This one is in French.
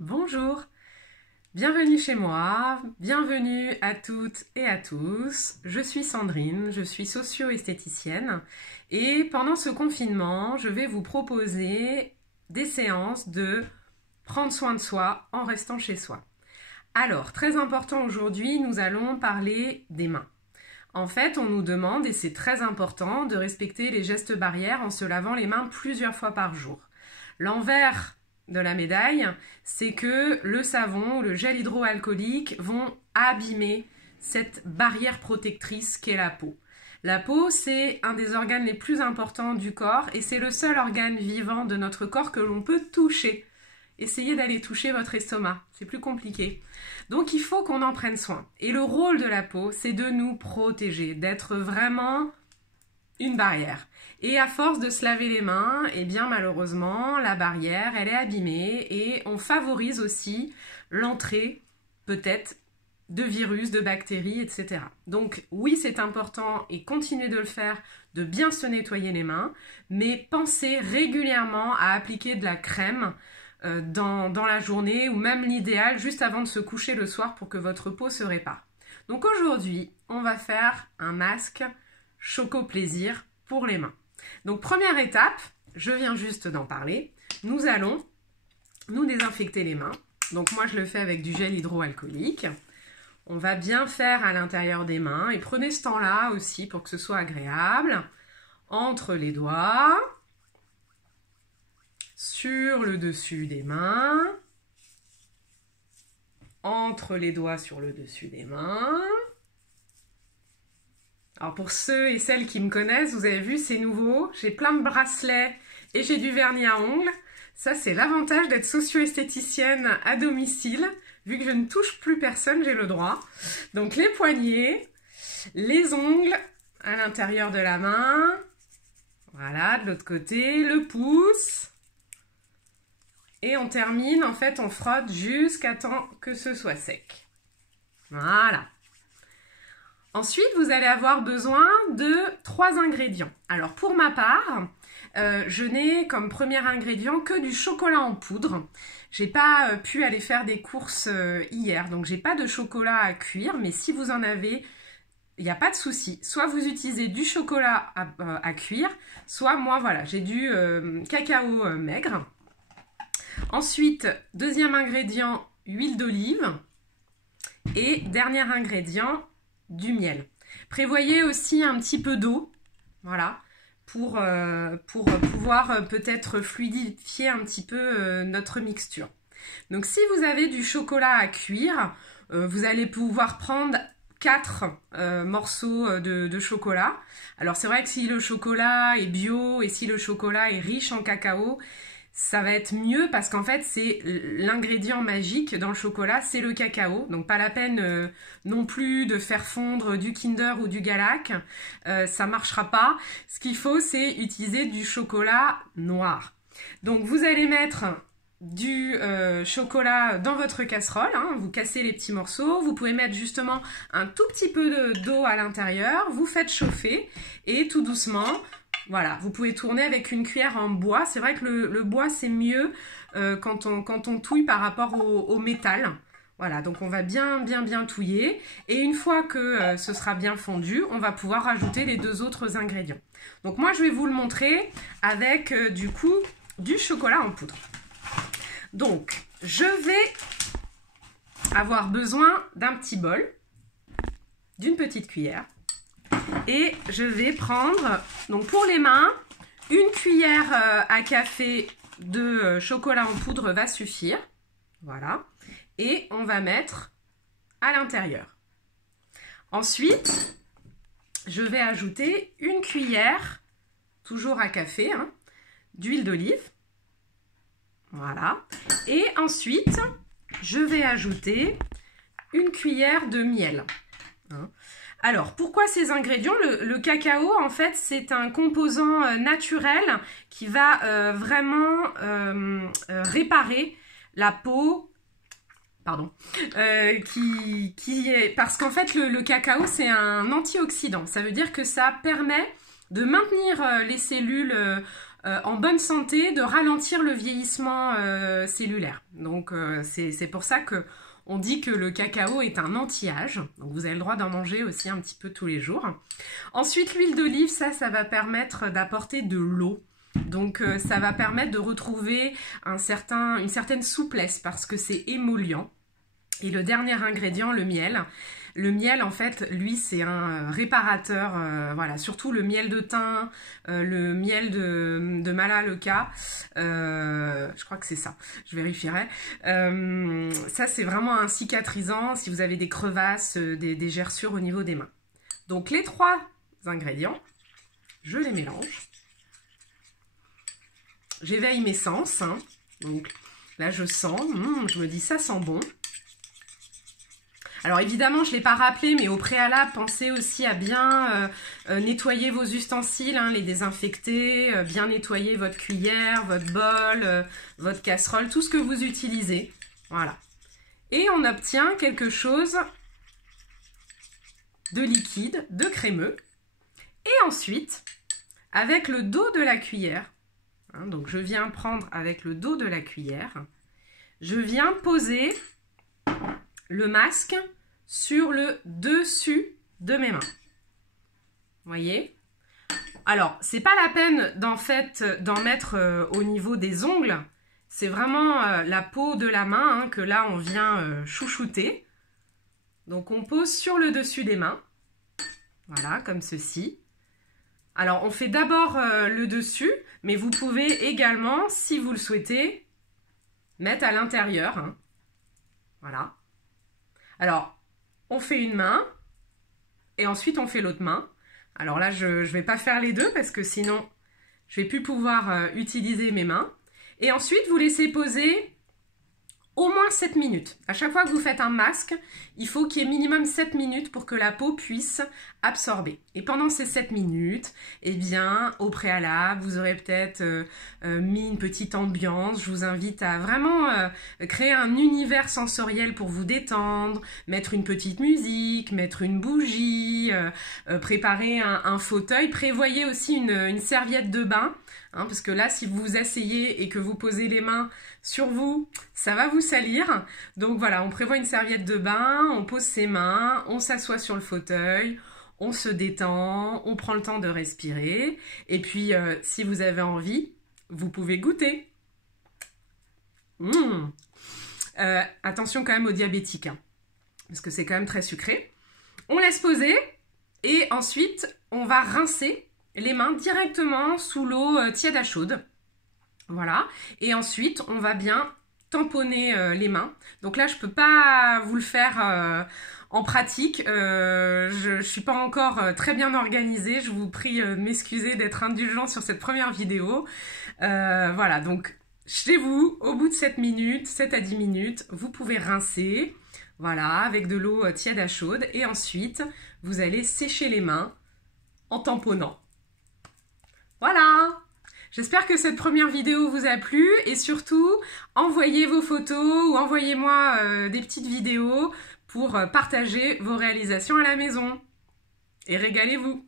Bonjour, bienvenue chez moi, bienvenue à toutes et à tous. Je suis Sandrine, je suis socio-esthéticienne et pendant ce confinement, je vais vous proposer des séances de prendre soin de soi en restant chez soi. Alors, très important aujourd'hui, nous allons parler des mains. En fait, on nous demande, et c'est très important, de respecter les gestes barrières en se lavant les mains plusieurs fois par jour. L'envers de la médaille, c'est que le savon ou le gel hydroalcoolique vont abîmer cette barrière protectrice qu'est la peau. La peau, c'est un des organes les plus importants du corps et c'est le seul organe vivant de notre corps que l'on peut toucher. Essayez d'aller toucher votre estomac, c'est plus compliqué. Donc il faut qu'on en prenne soin. Et le rôle de la peau, c'est de nous protéger, d'être vraiment une barrière. Et à force de se laver les mains, eh bien malheureusement, la barrière, elle est abîmée et on favorise aussi l'entrée, peut-être, de virus, de bactéries, etc. Donc oui, c'est important et continuez de le faire, de bien se nettoyer les mains, mais pensez régulièrement à appliquer de la crème dans la journée ou même l'idéal juste avant de se coucher le soir pour que votre peau se répare. Donc aujourd'hui, on va faire un masque Choco Plaisir pour les mains. Donc première étape, je viens juste d'en parler, nous allons nous désinfecter les mains. Donc moi je le fais avec du gel hydroalcoolique. On va bien faire à l'intérieur des mains et prenez ce temps-là aussi pour que ce soit agréable. Entre les doigts, sur le dessus des mains, entre les doigts sur le dessus des mains. Alors pour ceux et celles qui me connaissent, vous avez vu, c'est nouveau. J'ai plein de bracelets et j'ai du vernis à ongles. Ça, c'est l'avantage d'être socio-esthéticienne à domicile. Vu que je ne touche plus personne, j'ai le droit. Donc les poignets, les ongles à l'intérieur de la main. Voilà, de l'autre côté, le pouce. Et on termine, en fait, on frotte jusqu'à temps que ce soit sec. Voilà. Ensuite, vous allez avoir besoin de 3 ingrédients. Alors, pour ma part, je n'ai comme premier ingrédient que du chocolat en poudre. J'ai pas pu aller faire des courses hier, donc j'ai pas de chocolat à cuire, mais si vous en avez, il n'y a pas de souci. Soit vous utilisez du chocolat à cuire, soit moi, voilà, j'ai du cacao maigre. Ensuite, deuxième ingrédient, huile d'olive. Et dernier ingrédient, du miel. Prévoyez aussi un petit peu d'eau, voilà, pour pouvoir peut-être fluidifier un petit peu notre mixture. Donc si vous avez du chocolat à cuire, vous allez pouvoir prendre 4 morceaux de chocolat. Alors c'est vrai que si le chocolat est bio et si le chocolat est riche en cacao, ça va être mieux parce qu'en fait, c'est l'ingrédient magique dans le chocolat, c'est le cacao. Donc, pas la peine non plus de faire fondre du Kinder ou du Galac. Ça ne marchera pas. Ce qu'il faut, c'est utiliser du chocolat noir. Donc, vous allez mettre du chocolat dans votre casserole. Hein, vous cassez les petits morceaux. Vous pouvez mettre justement un tout petit peu d'eau à l'intérieur. Vous faites chauffer et tout doucement... Voilà, vous pouvez tourner avec une cuillère en bois. C'est vrai que le bois, c'est mieux quand on touille par rapport au métal. Voilà, donc on va bien touiller. Et une fois que ce sera bien fondu, on va pouvoir rajouter les 2 autres ingrédients. Donc moi, je vais vous le montrer avec du coup du chocolat en poudre. Donc, je vais avoir besoin d'un petit bol, d'une petite cuillère. Et je vais prendre, donc pour les mains, une cuillère à café de chocolat en poudre va suffire. Voilà. Et on va mettre à l'intérieur. Ensuite, je vais ajouter une cuillère, toujours à café, hein, d'huile d'olive. Voilà. Et ensuite, je vais ajouter une cuillère de miel. Hein. Alors, pourquoi ces ingrédients? Le cacao, en fait, c'est un composant naturel qui va vraiment réparer la peau. Pardon. Parce qu'en fait, le cacao, c'est un antioxydant. Ça veut dire que ça permet de maintenir les cellules en bonne santé, de ralentir le vieillissement cellulaire. Donc c'est pour ça que on dit que le cacao est un anti-âge. Donc vous avez le droit d'en manger aussi un petit peu tous les jours. Ensuite, l'huile d'olive, ça va permettre d'apporter de l'eau. Donc ça va permettre de retrouver une certaine souplesse parce que c'est émollient. Et le dernier ingrédient, le miel. Le miel, en fait, lui, c'est un réparateur, voilà, surtout le miel de thym, le miel de Melaleuca, je crois que c'est ça, je vérifierai. Ça, c'est vraiment un cicatrisant si vous avez des crevasses, des gerçures au niveau des mains. Donc, les 3 ingrédients, je les mélange. J'éveille mes sens, hein. Donc là, je sens, je me dis, ça sent bon. Alors évidemment, je ne l'ai pas rappelé, mais au préalable, pensez aussi à bien nettoyer vos ustensiles, hein, les désinfecter, bien nettoyer votre cuillère, votre bol, votre casserole, tout ce que vous utilisez. Voilà. Et on obtient quelque chose de liquide, de crémeux. Et ensuite, avec le dos de la cuillère, hein, donc je viens prendre avec le dos de la cuillère, je viens poser le masque sur le dessus de mes mains. Vous voyez? Alors, c'est pas la peine d'en mettre au niveau des ongles. C'est vraiment la peau de la main hein, que là, on vient chouchouter. Donc, on pose sur le dessus des mains. Voilà, comme ceci. Alors, on fait d'abord le dessus, mais vous pouvez également, si vous le souhaitez, mettre à l'intérieur. Hein. Voilà. Alors, on fait une main et ensuite on fait l'autre main. Alors là, je ne vais pas faire les deux parce que sinon, je ne vais plus pouvoir utiliser mes mains. Et ensuite, vous laissez poser au moins 7 minutes. À chaque fois que vous faites un masque, il faut qu'il y ait minimum 7 minutes pour que la peau puisse absorber. Et pendant ces 7 minutes, eh bien, au préalable, vous aurez peut-être mis une petite ambiance. Je vous invite à vraiment créer un univers sensoriel pour vous détendre, mettre une petite musique, mettre une bougie, préparer un fauteuil. Prévoyez aussi une serviette de bain. Hein, parce que là, si vous vous asseyez et que vous posez les mains sur vous, ça va vous salir. Donc voilà, on prévoit une serviette de bain, on pose ses mains, on s'assoit sur le fauteuil, on se détend, on prend le temps de respirer. Et puis, si vous avez envie, vous pouvez goûter. Attention quand même aux diabétiques, hein, parce que c'est quand même très sucré. On laisse poser et ensuite, on va rincer les mains directement sous l'eau tiède à chaude. Voilà. Et ensuite, on va bien tamponner les mains. Donc là, je ne peux pas vous le faire en pratique. Je ne suis pas encore très bien organisée. Je vous prie de m'excuser d'être indulgent sur cette première vidéo. Voilà, donc chez vous, au bout de 7 minutes, 7 à 10 minutes, vous pouvez rincer. Voilà, avec de l'eau tiède à chaude. Et ensuite, vous allez sécher les mains en tamponnant. Voilà! J'espère que cette première vidéo vous a plu et surtout, envoyez vos photos ou envoyez-moi des petites vidéos pour partager vos réalisations à la maison. Et régalez-vous!